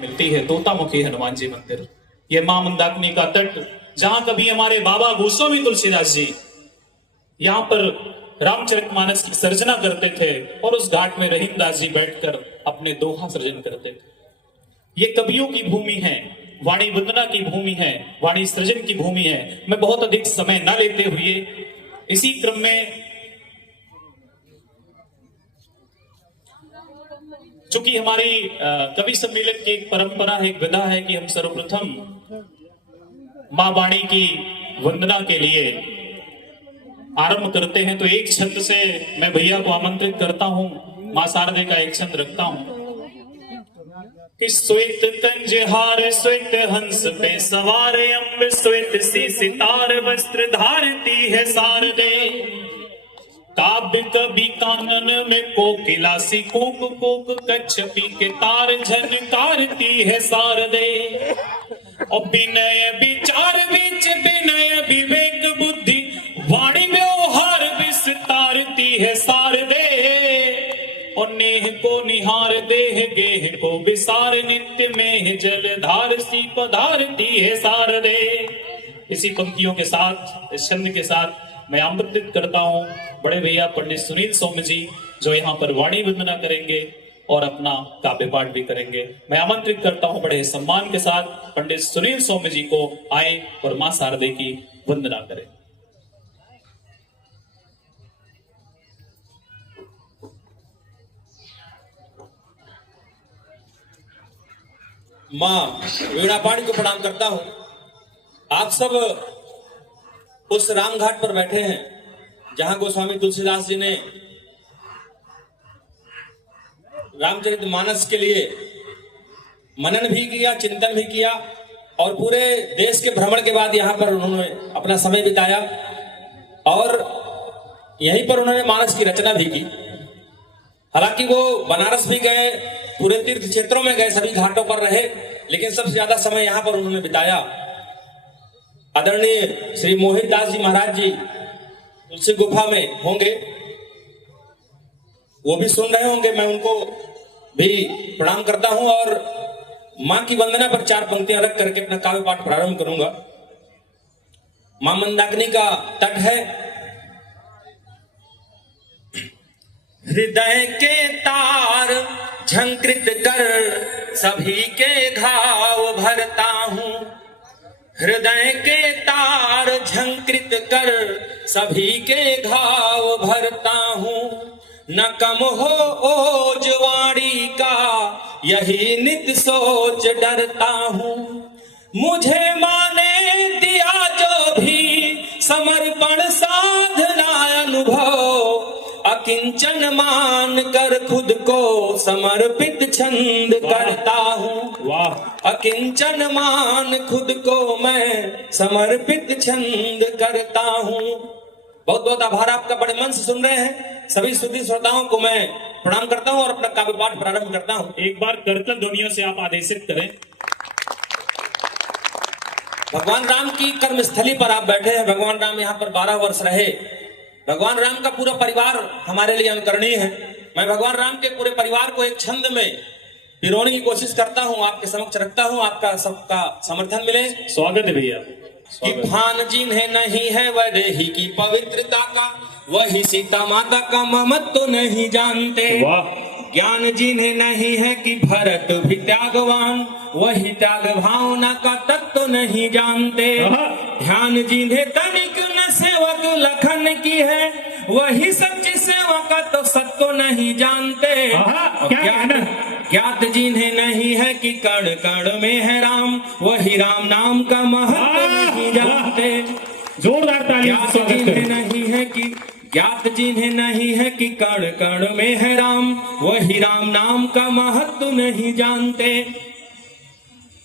मिलती है तोतामुखी हनुमान जी मंदिर। ये मां मंदाकिनी का तट, जहां कभी हमारे बाबा गोस्वामी तुलसीदास जी यहां पर रामचरितमानस की सर्जना करते थे और उस घाट में रहीमदास जी बैठकर अपने दोहा सृजन करते थे। ये कवियों की भूमि है, वाणी वंदना की भूमि है, वाणी सृजन की भूमि है। मैं बहुत अधिक समय न लेते हुए इसी क्रम में, चूंकि हमारी कवि सम्मेलन की एक परंपरा है, एक विधा है कि हम सर्वप्रथम मां वाणी की वंदना के लिए आरंभ करते हैं। तो एक छंद से मैं भैया को आमंत्रित करता हूं, मां शारदे का एक छंद रखता हूं कि श्वेत कंजहार श्वेत हंस पे सवार अम्ब श्वेत सी सितार वस्त्र धारती है शारदे। काव्य कवि कानन में कोकिला सी कोक कोक कच्छपी के तार झनकारती है शारदे। और विनय विचार विच विनय विवेक बुद्धि वाणी व्यवहार विस्तारती है शारदे। और नेह को निहार देह गेह को विसार नित्य में जलधार सी पधारती है शारदे। इसी पंक्तियों के साथ, इस छंद के साथ मैं आमंत्रित करता हूं बड़े भैया पंडित सुनील सौम्य जी, जो यहाँ पर वाणी वंदना करेंगे और अपना काव्य पाठ भी करेंगे। मैं आमंत्रित करता हूं बड़े सम्मान के साथ पंडित सुनील सौम्य जी को, आए और मां शारदे की वंदना करें। मां वीणापाणी को प्रणाम करता हूं। आप सब उस रामघाट पर बैठे हैं जहां गोस्वामी तुलसीदास जी ने रामचरितमानस के लिए मनन भी किया, चिंतन भी किया और पूरे देश के भ्रमण के बाद यहाँ पर उन्होंने अपना समय बिताया और यहीं पर उन्होंने मानस की रचना भी की। हालांकि वो बनारस भी गए, पूरे तीर्थ क्षेत्रों में गए, सभी घाटों पर रहे, लेकिन सबसे ज्यादा समय यहाँ पर उन्होंने बिताया। आदरणीय श्री मोहित दास जी महाराज जी तुलसी गुफा में होंगे, वो भी सुन रहे होंगे। मैं उनको भी प्रणाम करता हूं और मां की वंदना पर 4 पंक्तियां रख करके अपना काव्य पाठ प्रारंभ करूंगा। मां मंदाकिनी का तट है। हृदय के तार झंकृत कर सभी के घाव भरता हूं। हृदय के तार झंकृत कर सभी के घाव भरता हूं। न कम हो ओज वाणी का यही नित सोच डरता हूं। मुझे माने दिया जो भी समर्पण साधना अनुभव। अकिंचन मान कर खुद को समर्पित छंद करता हूँ। वाह! अकिंचन मान खुद को मैं समर्पित छंद करता हूँ। बहुत बहुत आभार आपका, बड़े मन से सुन रहे हैं। सभी सुधी श्रोताओं को मैं प्रणाम करता हूँ और अपना काव्य पाठ प्रारंभ करता हूँ। एक बार करतल ध्वनियों से आप आदेशित करें। भगवान राम की कर्मस्थली पर आप बैठे हैं। भगवान राम यहाँ पर 12 वर्ष रहे। भगवान राम का पूरा परिवार हमारे लिए अनुकरणीय है। मैं भगवान राम के पूरे परिवार को एक छंद में पिरोने की कोशिश करता हूँ, आपके समक्ष रखता हूँ। आपका सबका समर्थन मिले। स्वागत है भैया। कि भान जिन्हें नहीं है वैदेही की पवित्रता का, वही सीता माता का ममत्व तो नहीं जानते। ज्ञान जिन्हें नहीं है कि भरत भी त्यागवान, वही त्याग भावना का तत्व तो नहीं जानते। ध्यान जिन्हें तनिक न सेवक लखन की है, वही सच्ची सेवा का तो सत्य तो नहीं जानते। ज्ञात जिन्हें नहीं है कि कण कण में है राम, वही राम नाम का महत्व नहीं जानते। जोरदार ताली। ज्ञात जिन्हें नहीं है कि कण कण में है राम, वही राम नाम का महत्व नहीं जानते।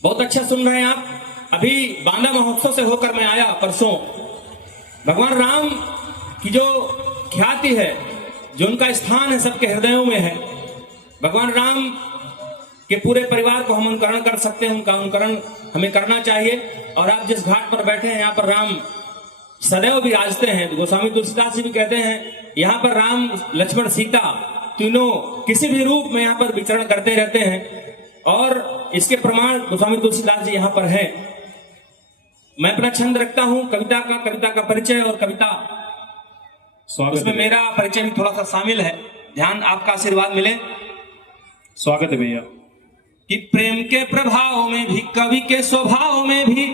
बहुत अच्छा सुन रहे हैं आप। अभी बांदा महोत्सव से होकर मैं आया परसों। भगवान राम की जो ख्याति है, जो उनका स्थान है, सबके हृदयों में है। भगवान राम के पूरे परिवार को हम अनुकरण कर सकते हैं, उनका अनुकरण हमें करना चाहिए। और आप जिस घाट पर बैठे हैं, यहाँ पर राम सदैव विराजते हैं। गोस्वामी तुलसीदास जी भी कहते हैं, यहाँ पर राम लक्ष्मण सीता तीनों किसी भी रूप में यहाँ पर विचरण करते रहते हैं। और इसके प्रमाण गोस्वामी तुलसीदास जी यहाँ पर है। मैं अपना छंद रखता हूँ कविता का परिचय और कविता, स्वागत उसमें है। मेरा परिचय भी थोड़ा सा शामिल है। ध्यान, आपका आशीर्वाद मिले। स्वागत है भैया। कि प्रेम के प्रभाव में भी, कवि के स्वभाव में भी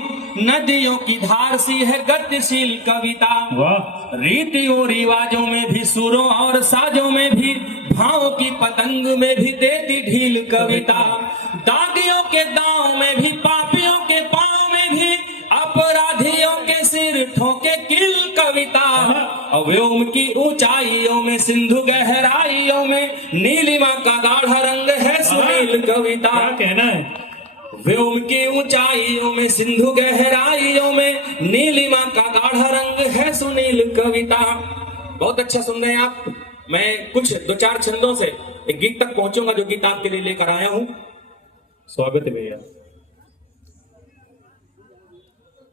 नदियों की धार सी है गतिशील कविता। वाह, रीतियों रिवाजों में भी, सुरों और साजों में भी, भाव की पतंग में भी देती ढील कविता। दागियों के दांव में भी, पापियों के पांव में भी, अपराधियों के सिर ठोके किल कविता। व्योम की ऊंचाइयों में, सिंधु गहराइयों में, नीलिमा का गाढ़ा रंग है सुनील कविता। क्या कहना है? व्योम की ऊंचाइयों में, सिंधु गहराइयों में, नीलिमा का गाढ़ा रंग है सुनील कविता। बहुत अच्छा सुन रहे हैं आप। मैं कुछ 2-4 छंदों से एक गीत तक पहुंचूंगा जो गीत आपके लिए लेकर आया हूं। स्वागत है भैया।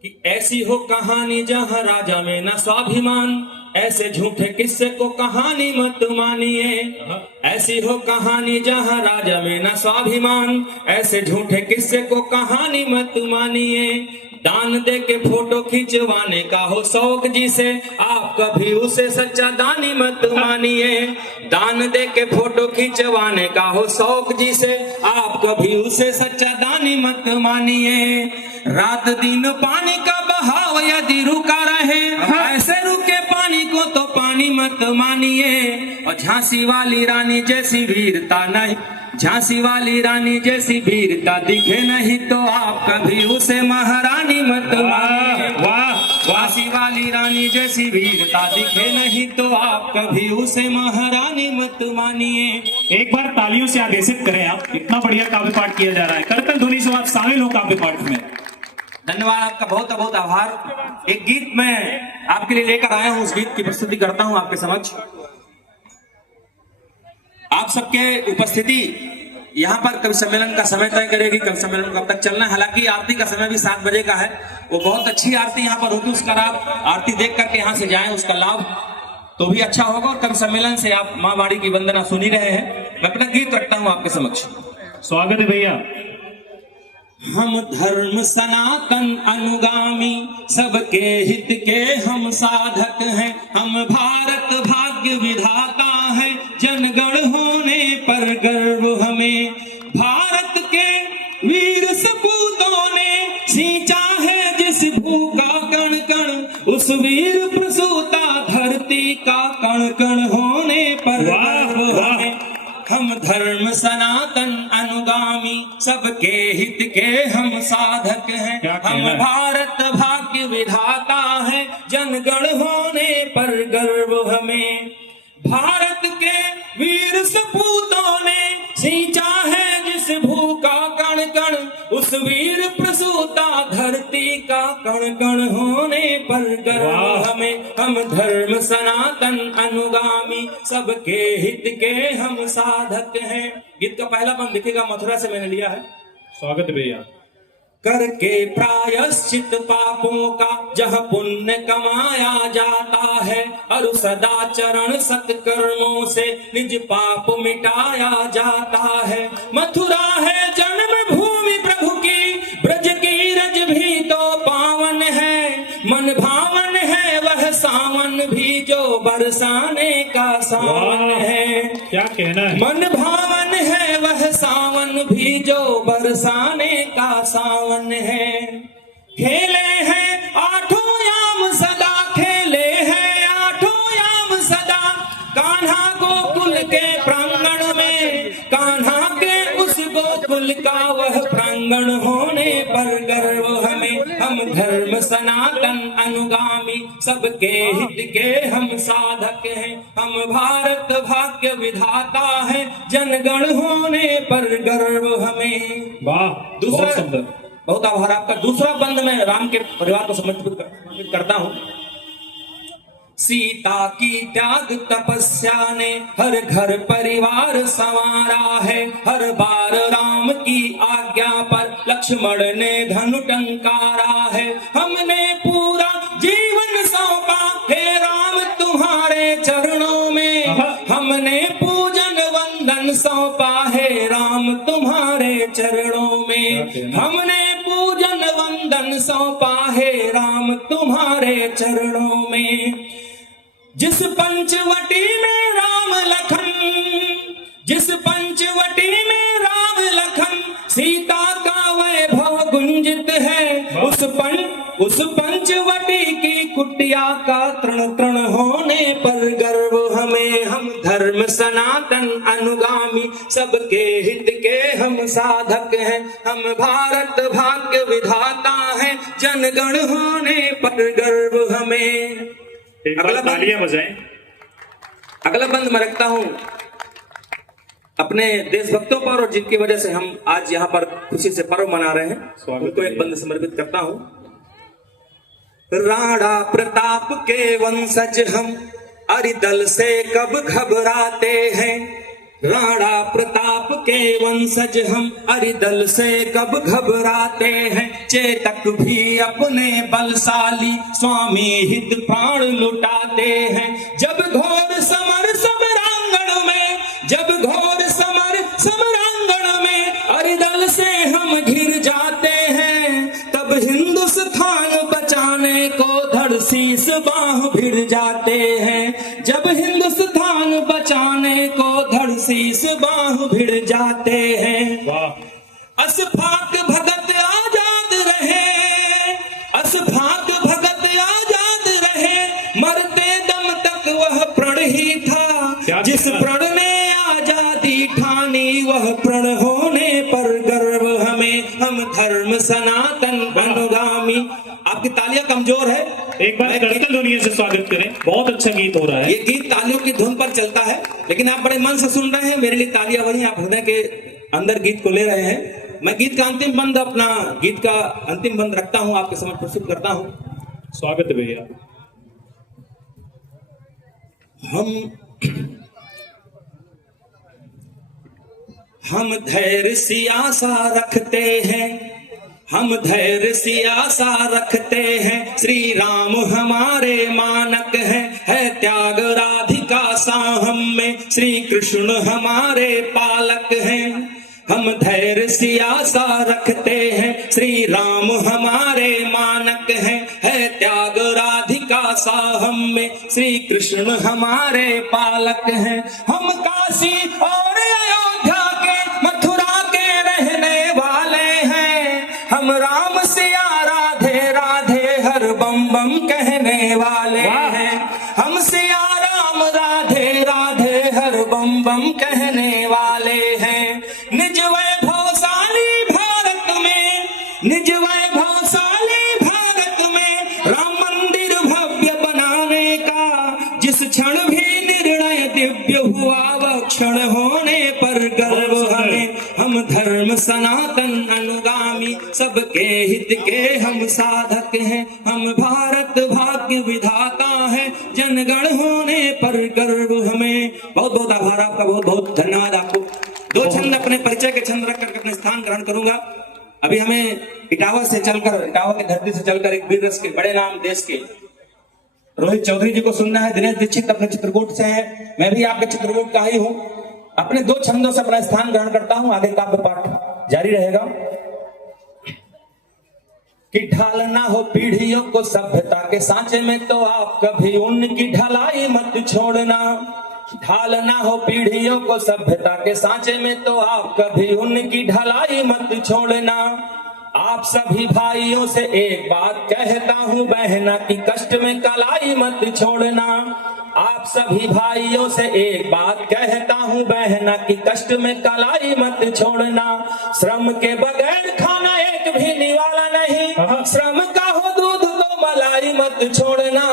कि ऐसी हो कहानी जहां राजा में न स्वाभिमान, ऐसे झूठे किस्से को कहानी मत मानिए। ऐसी हो कहानी जहां राजा में न स्वाभिमान, ऐसे झूठे किस्से को कहानी मत मानिए। दान दे के फोटो खिंचवाने का हो शौक जिसे, आप कभी उसे सच्चा दानी मत मानिए। दान दे के फोटो खिंचवाने का हो शौक जिसे, आप कभी उसे सच्चा दानी मत मानिए। रात दिन पानी का बहाव यदि रुका रहे, ऐसे रुके पानी को तो पानी मत मानिए। और झांसी वाली रानी जैसी वीरता नहीं, झांसी वाली रानी जैसी वीरता दिखे नहीं तो आप कभी उसे महारानी मत मानिए। वाह, झांसी वाली रानी जैसी वीरता दिखे नहीं तो आप कभी उसे महारानी मत मानिए। एक बार तालियों से आदेशित करें आप। इतना बढ़िया काव्य पाठ किया जा रहा है। करतल ध्वनि से आप शामिल हो काव्य पाठ में। धन्यवाद, आपका बहुत बहुत आभार। एक गीत मैं आपके लिए लेकर आया हूं, उस गीत की प्रस्तुति करता हूं आपके समक्ष। आप सबके उपस्थिति यहाँ पर कवि सम्मेलन का समय तय करेगी, कवि सम्मेलन कब तक चलना है। हालांकि आरती का समय भी 7 बजे का है। वो बहुत अच्छी आरती यहाँ पर होती है, उसका आप आरती देख करके यहाँ से जाएं, उसका लाभ तो भी अच्छा होगा। और कवि सम्मेलन से आप माँ बाड़ी की वंदना सुन ही रहे हैं। मैं अपना गीत रखता हूँ आपके समक्ष। स्वागत है भैया। हम धर्म सनातन अनुगामी, सबके हित के हम साधक हैं। हम भारत भाग्य विधाता है, जनगण होने पर गर्व हमें। भारत के वीर सपूतों ने सींचा है जिस भू का कण कण, उस वीर प्रसूता धरती का कण कण होने पर गर्व हमें। हम धर्म सनातन अनुगामी, सबके हित के हम साधक हैं। हम भारत भाग्य विधाता है, जनगण होने पर गर्व हमें। भारत के वीर सपूतों ने सींचा है जिस भू का कण कण, उस वीर प्रसूता धरती का कण कण होने पर गर्व हमें। हम धर्म सनातन अनुगामी, सबके हित के हम साधक हैं। गीत का पहला बंद दिखेगा, मथुरा से मैंने लिया है। स्वागत है भैया। करके प्रायश्चित पापों का जहाँ पुण्य कमाया जाता है, और सदाचरण सत्कर्मों से निज पाप मिटाया जाता है। मथुरा है जन्म भूमि प्रभु की, ब्रज की रज भी तो पावन है। मन भावन है वह सावन भी जो बरसाने का सावन है। क्या कहना है? मन भावन है वह सावन भी जो बरसाने का सावन है। खेले हैं आठों याम सदा, खेले हैं आठों याम सदा, कान्हा गोकुल के प्रांगण में, कान्हा के उस गोकुल का वह प्रांगण होने पर गर्व हमें। हम धर्म सनातन अनुगामी, सबके हित के हम साधक हैं। हम भारत भाग्य विधाता है, जनगण होने पर गर्व हमें। वाह, दूसरा, बहुत सुंदर। बहुत आभार आपका। दूसरा बंद मैं राम के परिवार को समर्पित करता हूं। सीता की त्याग तपस्या ने हर घर परिवार संवारा है। हर बार राम की आज्ञा पर लक्ष्मण ने धनु टंकारा है। हमने पूरा जीवन सौंपा हे राम तुम्हारे चरणों में, हमने पूजन वंदन सौंपा है राम तुम्हारे चरणों में, हमने पूजन वंदन सौंपा है राम तुम्हारे चरणों में। जिस पंचवटी में राम लखन, जिस पंचवटी में राम लखन सीता का वैभव गुंजित है, उस पंचवटी की कुटिया का तृण तृण होने पर गर्व हमें। हम धर्म सनातन अनुगामी, सबके हित के हम साधक हैं। हम भारत भाग्य विधाता हैं, जनगण होने पर गर्व हमें। अगला तालियां बजाएं। अगला बंद मैं रखता हूं अपने देशभक्तों पर, और जिनकी वजह से हम आज यहाँ पर खुशी से पर्व मना रहे हैं, उनको एक बंद समर्पित करता हूं। राणा प्रताप के वंशज हम, अरिदल से कब घबराते हैं। राणा प्रताप के वंशज हम, अरिदल से कब घबराते हैं। चेतक भी अपने बलशाली, स्वामी हित प्राण लुटाते हैं। जब घोर समर समरांगण में, जब घोर समर समरांगण में अरिदल से हम घिर जाते हैं, तब हिंदुस्तान बचाने को धड़ शीस बाह भिड़ जाते हैं। जब हिंदुस्तान बचाने को धड़ शीस बाह भिड़ जाते हैं। अशफाक भगत आजाद रहे, अशफाक भगत आजाद रहे, मरते दम तक वह प्रण ही था। जिस प्रण ने आजादी ठानी, वह प्रण होने पर गर्व हमें। हम धर्म सनातन अनुगामी। आपकी तालियां कमजोर है, एक बार करतल दुनिया से स्वागत करें। बहुत अच्छा गीत हो रहा है। ये गीत तालियों की धुन पर चलता है, लेकिन आप बड़े मन से सुन रहे हैं। मेरे लिए तालियां वही, आप हृदय के अंदर गीत को ले रहे हैं। मैं गीत का अंतिम बंद, अपना गीत का अंतिम बंद रखता हूं, आपके समक्ष प्रस्तुत करता हूं। स्वागत है भैया। हम धैर्य सी आशा रखते हैं, हम धैर्य सी आशा रखते हैं। श्री राम हमारे मानक हैं, है त्याग राधिका सा हम में। श्री कृष्ण हमारे पालक हैं। हम धैर्य सी आशा रखते हैं, श्री राम हमारे मानक हैं। है त्याग राधिका सा हम में, श्री कृष्ण हमारे पालक हैं। हम काशी और अयोध्या के, मथुरा के रहने वाले हैं। हम राम सिया राधे राधे हर बम बम कहने वाले हैं। हम सिया राम राधे राधे हर बम बम कहने वाले हैं। निज वैभवशाली भारत में, निज वैभवशाली भारत में राम मंदिर भव्य बनाने का जिस क्षण भी निर्णय दिव्य हुआ, वह क्षण होने पर गर्व हमें। हम धर्म सनातन अनुगामी, सबके हित के हम साधक हैं। हम भारत भाग्य विधाता हैं, जनगण होने पर गर्व हमें। बहुत बहुत आभार आपका, बहुत बहुत धन्यवाद आपको। दो छंद अपने परिचय के छंद रख करके अपने स्थान ग्रहण करूंगा। अभी हमें इटावा से चलकर, इटावा की धरती से चलकर एक वीर रस के बड़े नाम देश के रोहित चौधरी जी को सुनना है। दिनेश दीक्षित अपने चित्रकूट से हैं, मैं भी आपके चित्रकूट का ही हूं। अपने दो छंदों से अपना स्थान ग्रहण करता हूं, आगे काव्य पाठ जारी रहेगा। कि ढालना हो पीढ़ियों को सभ्यता के सांचे में, तो आप कभी उनकी ढलाई मत छोड़ना। ढालना हो पीढ़ियों को सभ्यता के सांचे में, तो आप कभी उनकी ढलाई मत छोड़ना। आप सभी भाइयों से एक बात कहता हूँ, बहना की कष्ट में कलाई मत छोड़ना। आप सभी भाइयों से एक बात कहता हूँ, बहना की कष्ट में कलाई मत छोड़ना। श्रम के बगैर खाना एक भी निवाला नहीं, श्रम का हो दूध तो मलाई मत छोड़ना।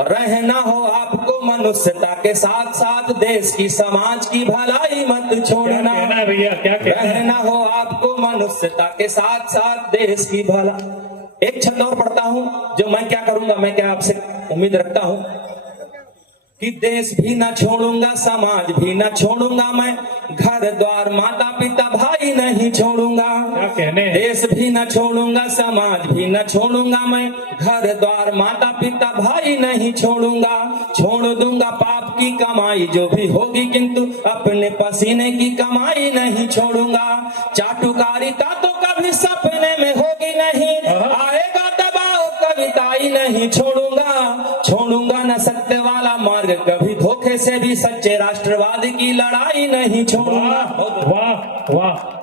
रहना हो आपको मनुष्यता के साथ साथ देश की समाज की भलाई मत छोड़ना। भैया क्या रहना हो आपको मनुष्यता के साथ साथ देश की भला। एक छंद और पढ़ता हूँ, जो मैं क्या करूंगा, मैं क्या आपसे उम्मीद रखता हूँ कि देश भी ना छोड़ूंगा, समाज भी ना छोड़ूंगा मैं। घर द्वार माता पिता भाई नहीं छोड़ूंगा। कहने हैं। देश भी न छोड़ूंगा, समाज भी न छोड़ूंगा मैं, घर द्वार माता पिता भाई नहीं छोड़ूंगा। छोड़ दूंगा पाप की कमाई जो भी होगी, किंतु अपने पसीने की कमाई नहीं छोड़ूंगा। चाटुकारिता तो कभी सपने में होगी नहीं, आएगा दबाव कविताई नहीं छोड़ूंगा। छोड़ूंगा न सत्य वाला मार्ग कभी, धोखे से भी सच्चे राष्ट्रवाद की लड़ाई नहीं छोड़ूंगा। वाह वाह वाह।